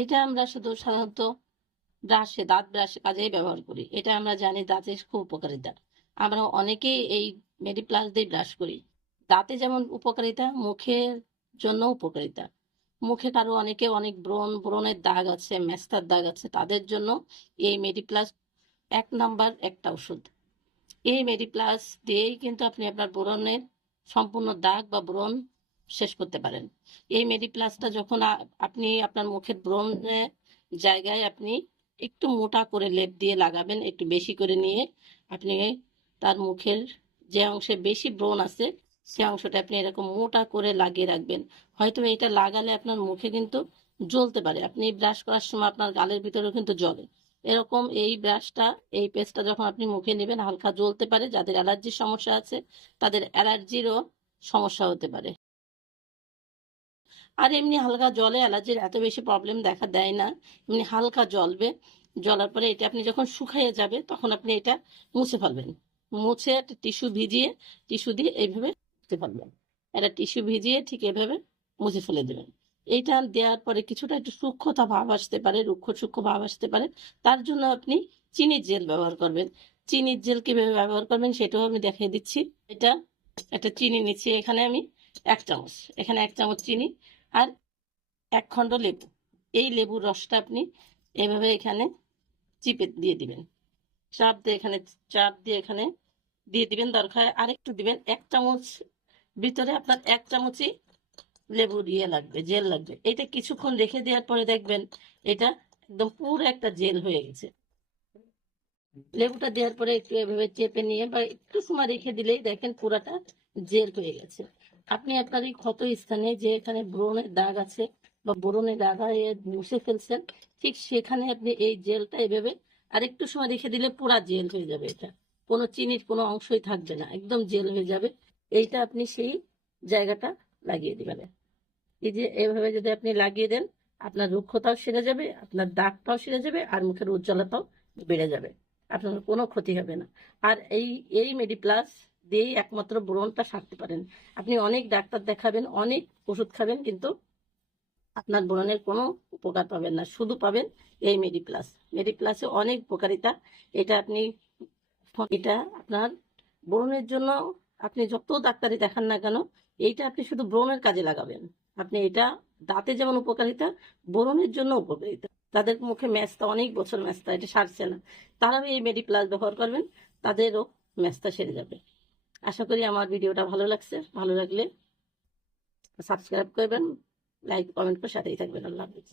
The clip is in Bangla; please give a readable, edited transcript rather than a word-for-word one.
এটা আমরা শুধু সাধারণত ব্রাশে, দাঁত ব্রাশে কাজেই ব্যবহার করি। এটা আমরা জানি দাঁতের খুব উপকারিতা। আমরা অনেকেই এই মেডিপ্লাস দিয়ে ব্রাশ করি। দাঁতে যেমন উপকারিতা, মুখের জন্য উপকারিতা। মুখে কারো অনেকে অনেক ব্রণের দাগ আছে, মেস্তার দাগ আছে, তাদের জন্য এই মেডিপ্লাস ১ নাম্বার একটা ওষুধ। এই মেডিপ্লাস দিয়েই কিন্তু আপনি আপনার ব্রণের সম্পূর্ণ দাগ বা ব্রণ শেষ করতে পারেন। এই মেডিপ্লাসটা যখন আপনি আপনার মুখের ব্রণের জায়গায় আপনি একটু মোটা করে লেপ দিয়ে লাগাবেন, একটু বেশি করে নিয়ে আপনি তার মুখের যে অংশে বেশি ব্রণ আছে সে অংশটা আপনি এরকম মোটা করে লাগিয়ে রাখবেন। হয়তো এটা লাগালে আপনার মুখে কিন্তু জ্বলতে পারে, আপনি ব্রাশ করার সময় আপনার গালের ভিতরেও কিন্তু জ্বলে। এরকম এই ব্রাশটা, এই পেস্টটা যখন আপনি মুখে নেবেন হালকা জ্বলতে পারে, যাদের অ্যালার্জির সমস্যা আছে তাদের অ্যালার্জিরও সমস্যা হতে পারে। আর এমনি হালকা জলে অ্যালার্জির এত বেশি প্রবলেম দেখা দেয় না, এমনি হালকা জ্বলবে। জ্বলার পরে এটা আপনি যখন শুকিয়ে যাবে তখন আপনি এটা মুছে ফেলবেন। মুছে একটা টিস্যু ভিজিয়ে, টিস্যু দিয়ে এইভাবে মুছে ফেলবেন। একটা টিস্যু ভিজিয়ে ঠিক এভাবে মুছে ফেলে দেবেন। এইটা দেওয়ার পরে কিছুটা একটু সূক্ষ্মতা ভাব আসতে পারে, রুক্ষ সূক্ষ্ম ভাব আসতে পারে, তার জন্য আপনি চিনির জেল ব্যবহার করবেন। চিনির জেল কিভাবে ব্যবহার করবেন সেটাও আমি দেখিয়ে দিচ্ছি। এটা একটা চিনি নিচ্ছি, এখানে আমি 1 চামচ, এখানে 1 চামচ চিনি আর 1 খণ্ড লেবু। এই লেবুর রসটা আপনি এভাবে এখানে চিপে দিয়ে দিবেন, চাপ দিয়ে এখানে দিয়ে দিবেন। দরকার আরেকটু দিবেন, 1 চামচ ভিতরে আপনার 1 চামচই লেবু দিয়ে লাগবে, জেল লাগবে। এটা কিছুক্ষণ রেখে দেওয়ার পরে দেখবেন এটা একদম পুরো একটা জেল হয়ে গেছে। লেবুটা দেওয়ার পরে একটু এভাবে চেপে নিয়ে বা একটু সময় রেখে দিলেই দেখেন পুরাটা জেল হয়ে গেছে। আপনি আপনার এই ক্ষত স্থানে যে এখানে ব্রণের দাগ আছে বা ব্রণের আগায় মুছে ফেলছেন, ঠিক সেখানে আপনি এই জেলটা এভাবে আর একটু সময় রেখে দিলে পুরা জেল হয়ে যাবে। এটা কোনো চিনির কোনো অংশই থাকবে না, একদম জেল হয়ে যাবে। এইটা আপনি সেই জায়গাটা লাগিয়ে দিবেন। এই যে এভাবে যদি আপনি লাগিয়ে দেন, আপনার রুক্ষতাও সেরে যাবে, আপনার দাগটাও সেরে যাবে, আর মুখের উজ্জ্বলতাও বেড়ে যাবে, আপনার কোনো ক্ষতি হবে না। আর এই মেডিপ্লাস দিয়েই একমাত্র ব্রণটা সারতে পারেন। আপনি অনেক ডাক্তার দেখাবেন, অনেক ওষুধ খাবেন, কিন্তু আপনার ব্রণের কোনো উপকার পাবেন না, শুধু পাবেন এই মেডিপ্লাস। মেডিপ্লাসে অনেক উপকারিতা। এটা আপনি এটা আপনার ব্রণের জন্য আপনি যত ডাক্তারি দেখান না কেন, এইটা আপনি শুধু ব্রণের কাজে লাগাবেন। আপনি এটা দাঁতে যেমন উপকারিতা, ব্রণের জন্য উপকারিতা। তাদের মুখে মেস্তা, অনেক বছর মেস্তা, এটা সারছে না, তারাও এই মেডিপ্লাস ব্যবহার করবেন, তাদেরও মেস্তা সেরে যাবে। আশা করি আমার ভিডিওটা ভালো লাগছে। ভালো লাগলে সাবস্ক্রাইব করবেন, লাইক কমেন্ট করে সাথেই থাকবেন। আল্লাহ হাফিজ।